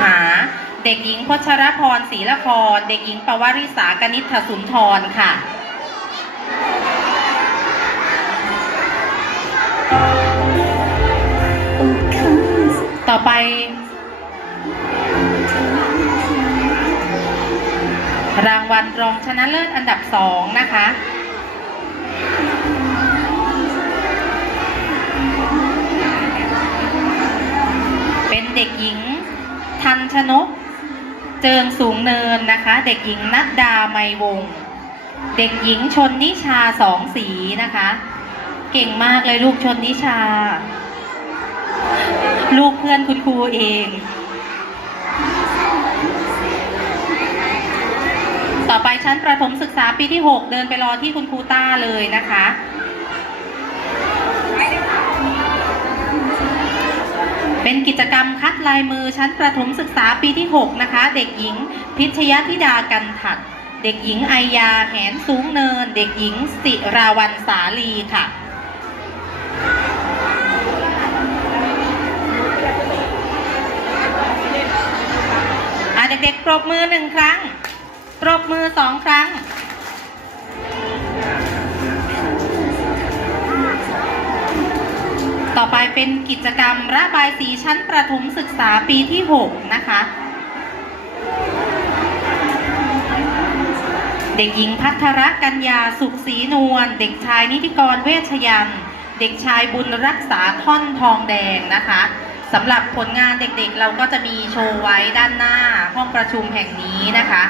หา เด็กหญิงพชรพรศรีละคร เด็กหญิงปวาริสากนิษฐสุนทรค่ะต่อไป รางวัลรองชนะเลิศอันดับสองนะคะ นชนก เจิงสูงเนินนะคะ เด็กหญิงนัดดาไมวง เด็กหญิงชนนิชาสองสีนะคะ เก่งมากเลยลูกชนนิชา ลูกเพื่อนคุณครูเองต่อไปชั้นประถมศึกษาปีที่ 6 เดินไปรอที่คุณครูต้าเลยนะคะ เป็นกิจกรรมคัดลายมือชั้นประถมศึกษาปีที่ 6 นะคะ เด็กหญิง พิชยธิดากันถัด เด็กหญิงไอยาแหนสูงเนิน เด็กหญิงสิราวันสาลีค่ะอะเด็กๆปรบมือหนึ่งครั้ง ปรบมือสองครั้ง ต่อไปเป็นกิจกรรมระบายสีชั้นประถมศึกษาปีที่ 6 นะคะ เด็กหญิงพัทรกัญญาสุขศรีนวล เด็กชายนิติกรเวชยัน เด็กชายบุญรักษาท่อนทองแดงนะคะสำหรับผลงานเด็กๆ เราก็จะมีโชว์ไว้ด้านหน้าห้องประชุมแห่งนี้นะคะ